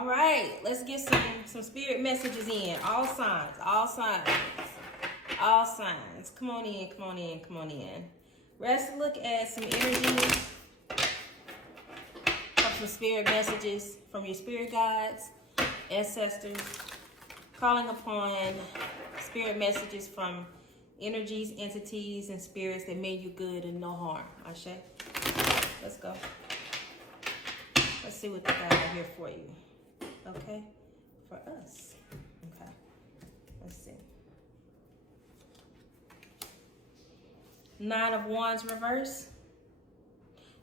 All right, let's get some spirit messages in. All signs, all signs, all signs. Come on in, come on in, come on in. Let's look at some energy of some spirit messages from your spirit guides, ancestors, calling upon spirit messages from energies, entities, and spirits that made you good and no harm. Ashe. Let's go. Let's see what they got out here for you. Okay? For us. Okay. Let's see. 9 of Wands reverse.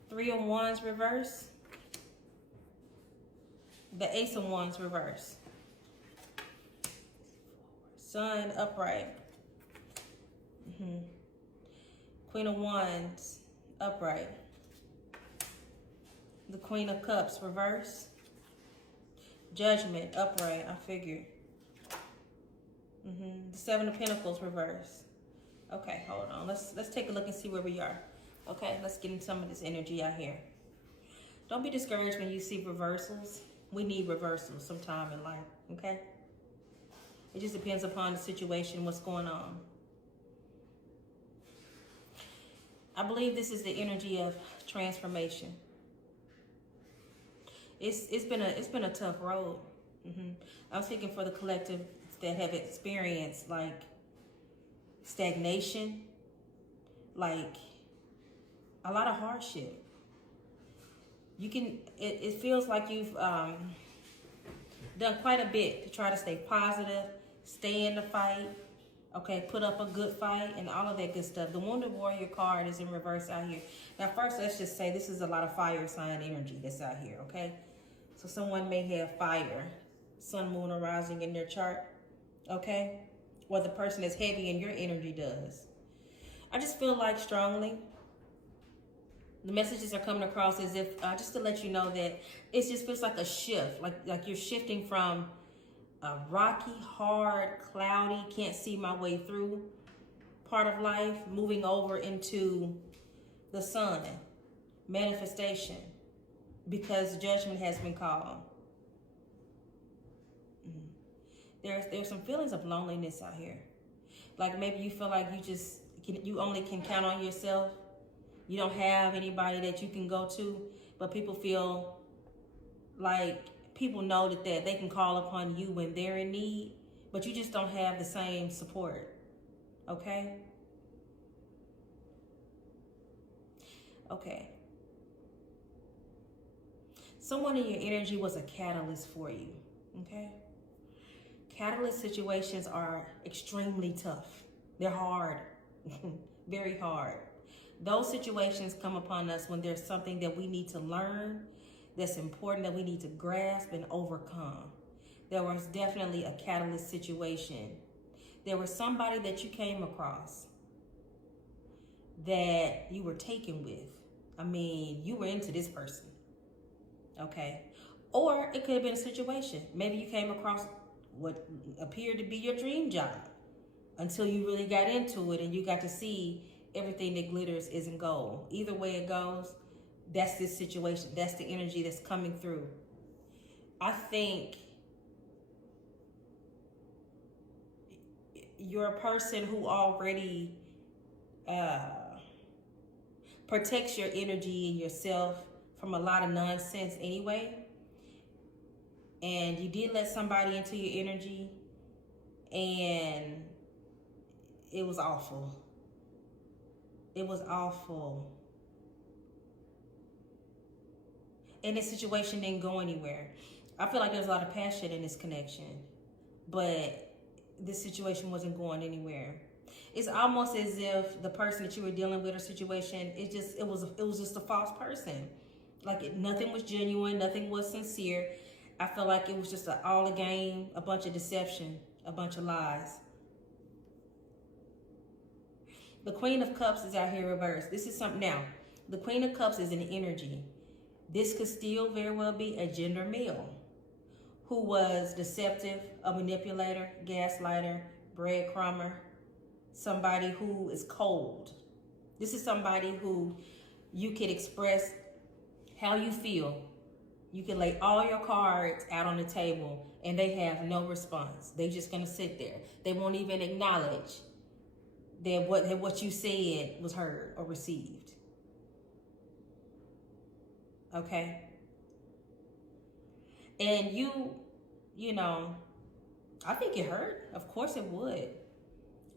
3 of Wands reverse. The Ace of Wands reverse. Sun upright. Queen of Wands upright. The Queen of Cups reverse. Judgment upright. I figured. The 7 of Pentacles reverse. Okay, hold on. Let's take a look and see where we are. Okay, let's get in some of this energy out here. Don't be discouraged when you see reversals. We need reversals sometime in life. Okay. It just depends upon the situation, what's going on. I believe this is the energy of transformation. It's been a tough road. I'm speaking for the collective that have experienced like stagnation, like a lot of hardship. It feels like you've done quite a bit to try to stay positive, stay in the fight, okay, put up a good fight, and all of that good stuff. The Wounded Warrior card is in reverse out here. Now, first, let's just say this is a lot of fire sign energy that's out here, okay? So someone may have fire, sun, moon, or rising in their chart, okay? Or the person that's heavy in your energy does. I just feel like strongly the messages are coming across as if, just to let you know that it just feels like a shift, like you're shifting from a rocky, hard, cloudy, can't see my way through part of life, moving over into the sun, manifestation, because judgment has been called. There's some feelings of loneliness out here. Like maybe you feel like you only can count on yourself. You don't have anybody that you can go to, but people feel like people know that they can call upon you when they're in need, but you just don't have the same support. Okay? Okay. Someone in your energy was a catalyst for you. Okay? Catalyst situations are extremely tough. They're hard. Very hard. Those situations come upon us when there's something that we need to learn, that's important, that we need to grasp and overcome. There was definitely a catalyst situation. There was somebody that you came across that you were taken with. I mean, you were into this person, okay? Or it could have been a situation. Maybe you came across what appeared to be your dream job until you really got into it and you got to see everything that glitters isn't gold. Either way it goes, that's this situation. That's the energy that's coming through. I think you're a person who already protects your energy and yourself from a lot of nonsense anyway. And you did let somebody into your energy and it was awful. It was awful. And this situation didn't go anywhere. I feel like there's a lot of passion in this connection, but this situation wasn't going anywhere. It's almost as if the person that you were dealing with or situation, it was just a false person. Like nothing was genuine, nothing was sincere. I feel like it was just all a game, a bunch of deception, a bunch of lies. The Queen of Cups is out here reversed. This is something now. The Queen of Cups is an energy. This could still very well be a gender male who was deceptive, a manipulator, gaslighter, breadcrumber, somebody who is cold. This is somebody who you could express how you feel You can lay all your cards out on the table and they have no response. They just gonna sit there. They won't even acknowledge that what you said was heard or received. Okay? And you know, I think it hurt. Of course it would.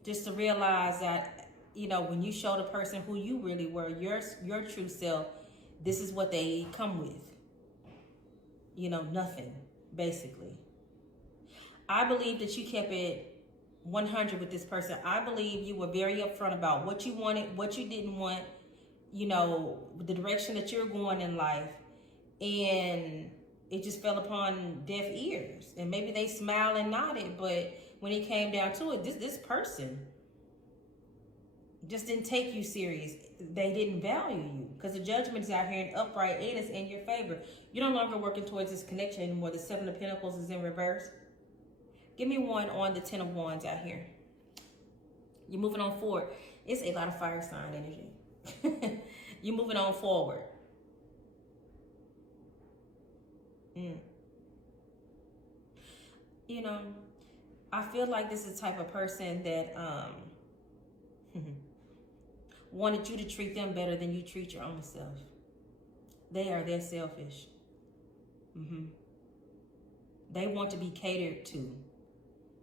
Just to realize that, you know, when you show the person who you really were, your true self, this is what they come with. You know, nothing, basically. I believe that you kept it 100 with this person. I believe you were very upfront about what you wanted, what you didn't want, you know, the direction that you're going in life. And it just fell upon deaf ears. And maybe they smiled and nodded, but when it came down to it, this person just didn't take you serious. They didn't value you because the judgment is out here and upright and it's in your favor. You're no longer working towards this connection anymore. The Seven of Pentacles is in reverse. Give me one on the Ten of Wands out here. You're moving on forward. It's a lot of fire sign energy. You're moving on forward. You know, I feel like this is the type of person that wanted you to treat them better than you treat your own self. They're selfish. They want to be catered to,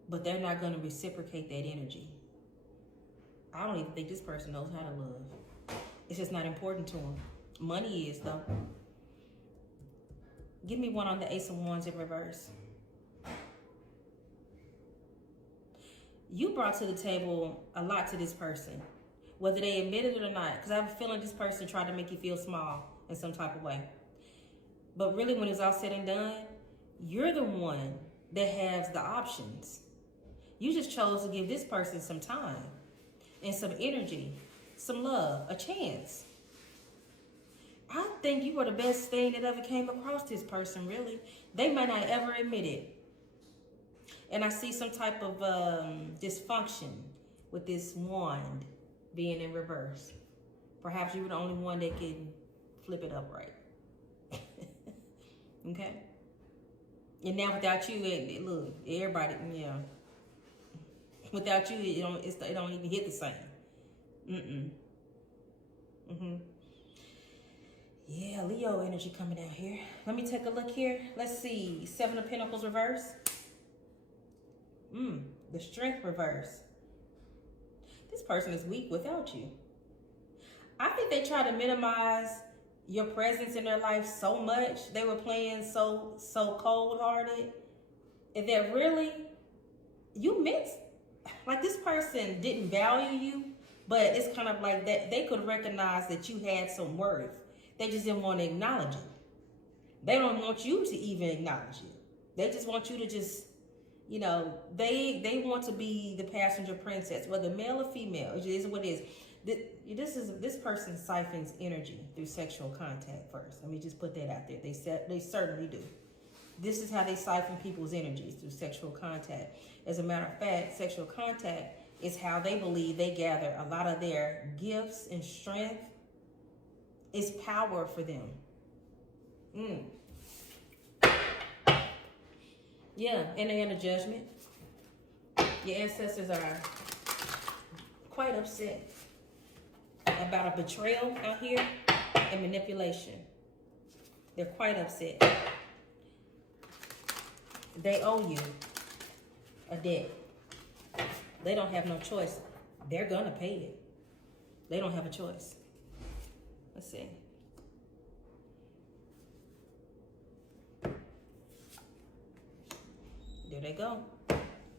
but they're not going to reciprocate that energy. I don't even think this person knows how to love. It's just not important to them. Money is, though. Give me one on the Ace of Wands in reverse. You brought to the table a lot to this person, whether they admit it or not, because I have a feeling this person tried to make you feel small in some type of way. But really, when it's all said and done, you're the one that has the options. You just chose to give this person some time and some energy, some love, a chance. I think you were the best thing that ever came across this person, really. They might not ever admit it. And I see some type of dysfunction with this wand being in reverse. Perhaps you were the only one that can flip it up right. Okay? And now without you, look, everybody, yeah. Without you, it don't even hit the same. Yeah, Leo energy coming out here. Let me take a look here. Let's see. Seven of Pentacles reverse. The Strength reverse. This person is weak without you. I think they try to minimize your presence in their life so much. They were playing so cold-hearted. And that really, you meant, like this person didn't value you, but it's kind of like that they could recognize that you had some worth. They just didn't want to acknowledge it. They don't want you to even acknowledge it. They just want you to just, you know, they want to be the passenger princess, whether male or female. It is what it is. This person siphons energy through sexual contact first. Let me just put that out there. They certainly do. This is how they siphon people's energies, through sexual contact. As a matter of fact, sexual contact is how they believe they gather a lot of their gifts and strength. It's power for them. Yeah, and they're in a judgment. Your ancestors are quite upset about a betrayal out here and manipulation. They're quite upset. They owe you a debt. They don't have no choice. They're gonna pay it. They don't have a choice. Let's see. There they go.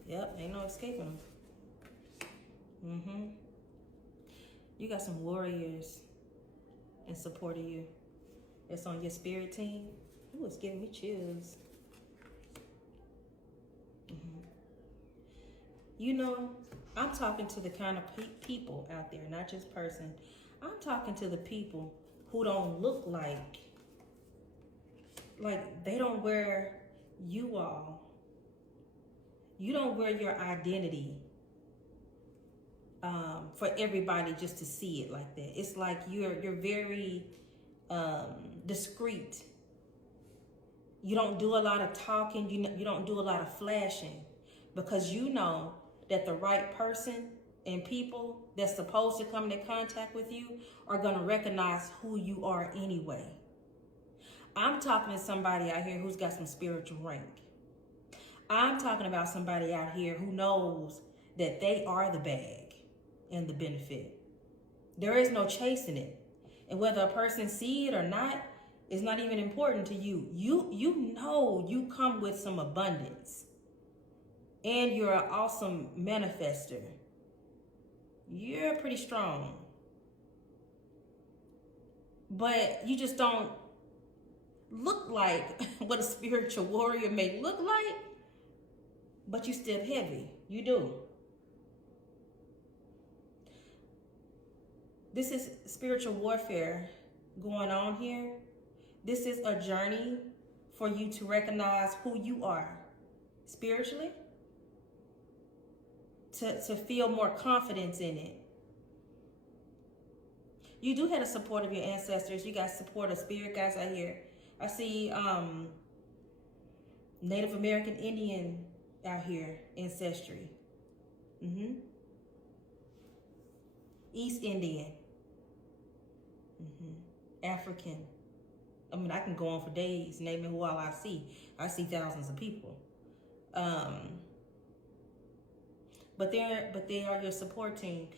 Yep, ain't no escaping them. You got some warriors in support of you. That's on your spirit team. Ooh, it's giving me chills. You know, I'm talking to the kind of people out there, not just person. I'm talking to the people who don't look like they don't wear you all. You don't wear your identity for everybody just to see it like that. It's like you're very discreet. You don't do a lot of talking. You don't do a lot of flashing, because you know that the right person and people that's supposed to come into contact with you are going to recognize who you are anyway. I'm talking to somebody out here who's got some spiritual rank. I'm talking about somebody out here who knows that they are the bag and the benefit. There is no chasing it. And whether a person see it or not, is not even important to you. You know you come with some abundance. And you're an awesome manifester. You're pretty strong. But you just don't look like what a spiritual warrior may look like, but you still heavy. You do. This is spiritual warfare going on here. This is a journey for you to recognize who you are spiritually, to feel more confidence in it. You do have the support of your ancestors. You got support of spirit guides out here. I see Native American Indian out here, ancestry. East Indian. African. I mean, I can go on for days naming who all I see. I see thousands of people. But they are your support team.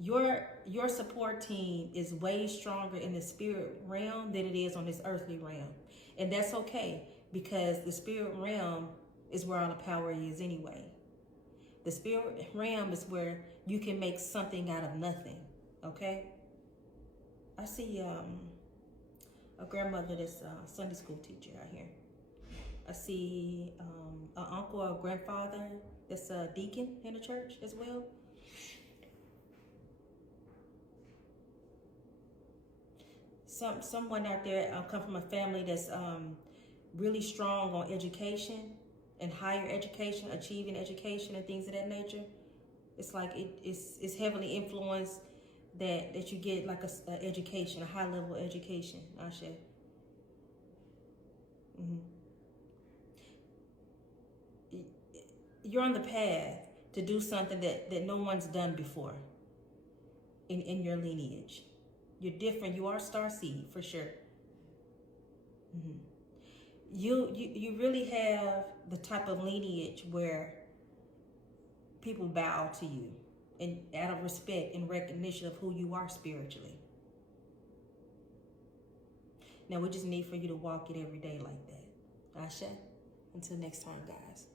Your support team is way stronger in the spirit realm than it is on this earthly realm. And that's okay, because the spirit realm is where all the power is anyway. The spirit realm is where you can make something out of nothing, okay? I see a grandmother that's a Sunday school teacher out here. I see an uncle or a grandfather that's a deacon in the church as well. Someone out there come from a family that's really strong on education and higher education, achieving education and things of that nature. It's like it's heavily influenced that you get like a education, a high level education. Ashe. You're on the path to do something that no one's done before in your lineage. You're different. You are starseed for sure. You really have the type of lineage where people bow to you, and out of respect and recognition of who you are spiritually. Now we just need for you to walk it every day like that. Ashe. Until next time, guys.